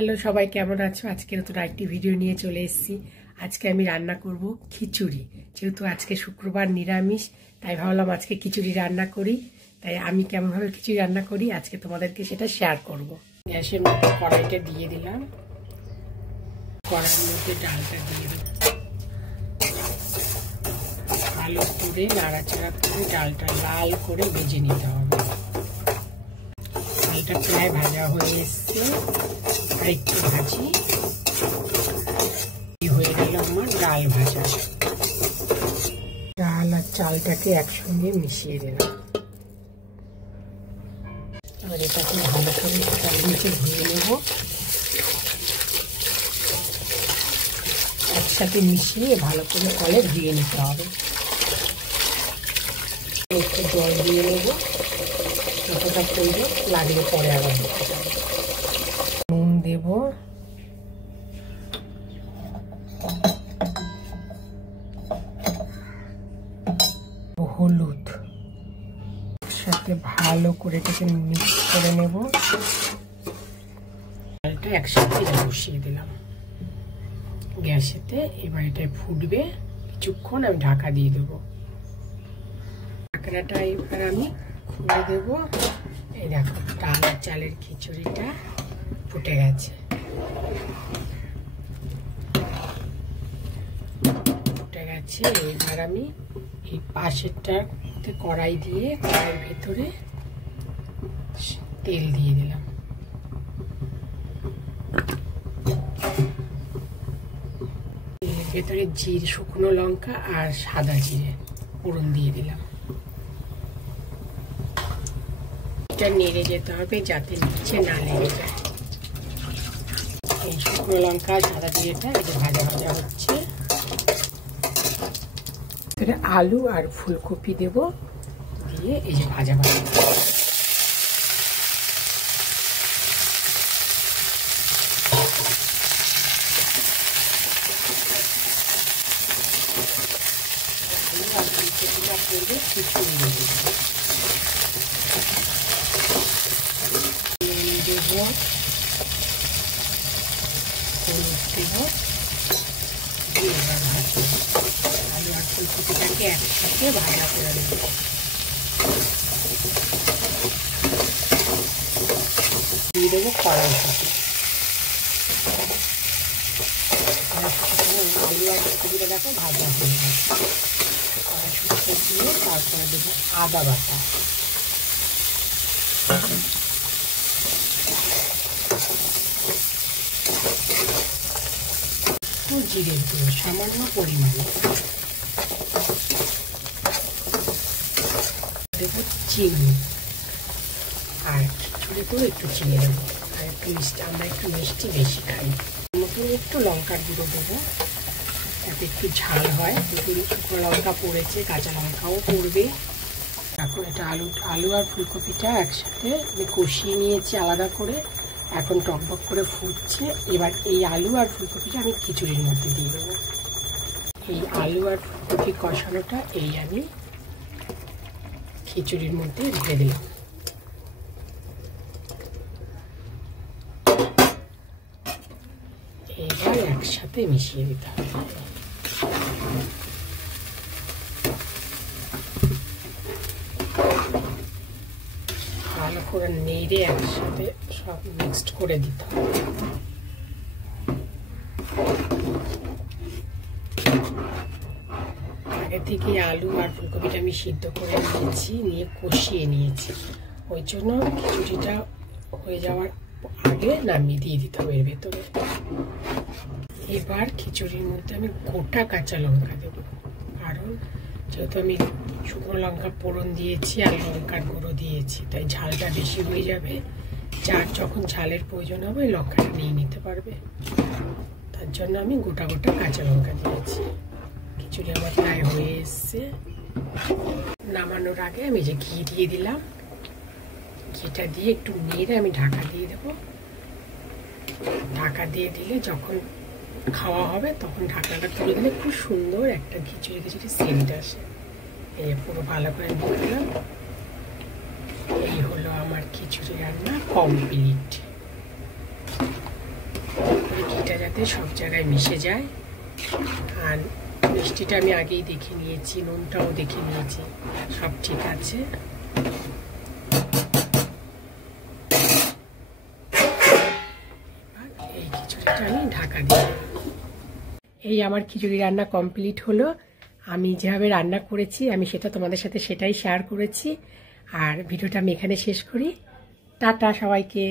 Hello সবাই, কেমন আছো? আজকে নতুন আরেকটি ভিডিও নিয়ে চলে এসেছি। আজকে আমি রান্না করব খিচুড়ি। যেহেতু আজকে শুক্রবার নিরামিষ, তাই ভাবলাম আজকে খিচুড়ি রান্না করি। তাই আমি কেমনভাবে খিচুড়ি রান্না করি আজকে তোমাদেরকে সেটা শেয়ার করব। গ্যাসের মধ্যে কড়াইটা দিয়ে দিলাম, কড়াইয়ের মধ্যে ডালটা দিয়ে দিলাম, ভালো করে নাড়াচাড়া করে ডালটা লাল করে ভেজে নিতে হবে। ডালটা প্রায় ভাজা হয়ে এসছে, আর একটু ভাজি হয়ে গেল আমার ডাল ভাজা। ডাল আর চালটাকে একসঙ্গে মিশিয়ে দিলাম। এবার এটাকে ভালো করে চাল নিচে ধুয়ে নেব, একসাথে মিশিয়ে ভালো করে কলে ধুয়ে নিতে হবে। একটু জল দিয়ে নেব, যতটা প্রয়োজন, লাগলে পরে আবার দিতে হবে। নুন দেব, হলুদ, সাথে ভালো করে এটাকে মিক্স করে নেব। ডালটা একসাথে বসিয়ে দিলাম গ্যাসেতে। এবার এটা ফুটবে কিছুক্ষণ, আমি ঢাকা দিয়ে দেবো। ঢাকনাটা এবার আমি খুলে দেবো। এই দেখো, ডাল আর চালের খিচুড়িটা ফুটে গেছে। এবার আমি এই পাশেরটা কড়াই দিয়ে কড়াইয়ের ভেতরে তেল দিয়ে দিলাম। এর ভেতরে জিরে, শুকনো লঙ্কা আর সাদা জিরে ফোড়ন দিয়ে দিলাম। এটা নেড়ে যেতে হবে যাতে নিচে না লেগে যায়। এই শুকনো লঙ্কা আর সাদা জিরেটা এই যে ভাজা ভাজা হচ্ছে। আলু আর ফুলকপি দেব, দিয়ে এই যে ভাজা ভাজা। আলু আর ফুলকপিটা করবে খিচুড়ি দেব। হলুদ দেব, আলু আর ফুলকপিটাকে একসাথে ভাজা করে নেব। দিয়ে দেবো কড়াইশুঁটি। আলু আর ফুলকপিটা দেখো ভাজা হয়ে গেছে। কড়াইশুঁটিটা দিয়ে তারপরে দেবো আদা বাটা, জিরের গুঁড়ো সামান্য পরিমাণে দেবো, চিনি, আর খিচুড়িতেও একটু চিনি দেবো, আর একটু মিষ্টি, আমরা একটু মিষ্টি বেশি খাই। মতন একটু লঙ্কার গুঁড়ো দেবো যাতে একটু ঝাল হয়। দুটো শুকনো লঙ্কা পড়েছে, কাঁচা লঙ্কাও পড়বে। এখন এটা আলু আর ফুলকপিটা একসাথে আমি কষিয়ে নিয়েছি আলাদা করে। এখন টকবক করে ফুটছে। এবার এই আলু আর ফুলকপিটা আমি খিচুড়ির মধ্যে দিয়ে দেবো। এই আলু আর ফুলকপি কষানোটা এই আমি খিচুড়ির মধ্যে ঢেলে দিলাম। এবার একসাথে মিশিয়ে দিতে হবে। ভালো করে নেড়ে একসাথে সব মিক্সড করে দিতে হবে। আগে থেকে আলু আর ফুলকপিটা আমি সিদ্ধ করে নিয়েছি, নিয়ে কষিয়ে নিয়েছি। ওই জন্য খিচুড়িটা হয়ে যাওয়ার আগে নামিয়ে দিয়ে দিতে হবে এর ভেতরে। এবার খিচুড়ির মধ্যে আমি গোটা কাঁচা লঙ্কা দেবো, কারণ যেহেতু আমি শুকনো লঙ্কা ফোড়ন দিয়েছি আর লঙ্কার গুঁড়ো দিয়েছি, তাই ঝালটা বেশি হয়ে যাবে। যার যখন ঝালের প্রয়োজন হবে লঙ্কাটা নিয়ে নিতে পারবে। তার জন্য আমি গোটা গোটা কাঁচা লঙ্কা দিয়েছি। খিচুড়ি আমার প্রায় হয়ে এসছে। নামানোর আগে আমি যে ঘি দিয়ে দিলাম, ঘিটা দিয়ে একটু নেড়ে আমি ঢাকা দিয়ে দেবো। ঢাকা দিয়ে দিলে যখন খাওয়া হবে তখন ঢাকনাটা তুলে দিলে খুব সুন্দর একটা খিচুড়ি খিচুড়ি সেন্ট আসে। এই পুরো ভালো করে দিয়ে দিলাম। এই হলো আমার খিচুড়ি রান্না কমপ্লিট। যাতে সব জায়গায় মিশে যায়। আর মিষ্টিটা আমি আগেই দেখে নিয়েছি, নুনটাও দেখে নিয়েছি, সব ঠিক আছে। এই খিচুড়িটা আমি ঢাকা দিই। এই আমার খিচুড়ি রান্না কমপ্লিট হলো। আমি যেভাবে রান্না করেছি আমি সেটা তোমাদের সাথে সেটাই শেয়ার করেছি। আর ভিডিওটা আমি এখানে শেষ করি। টাটা সবাইকে।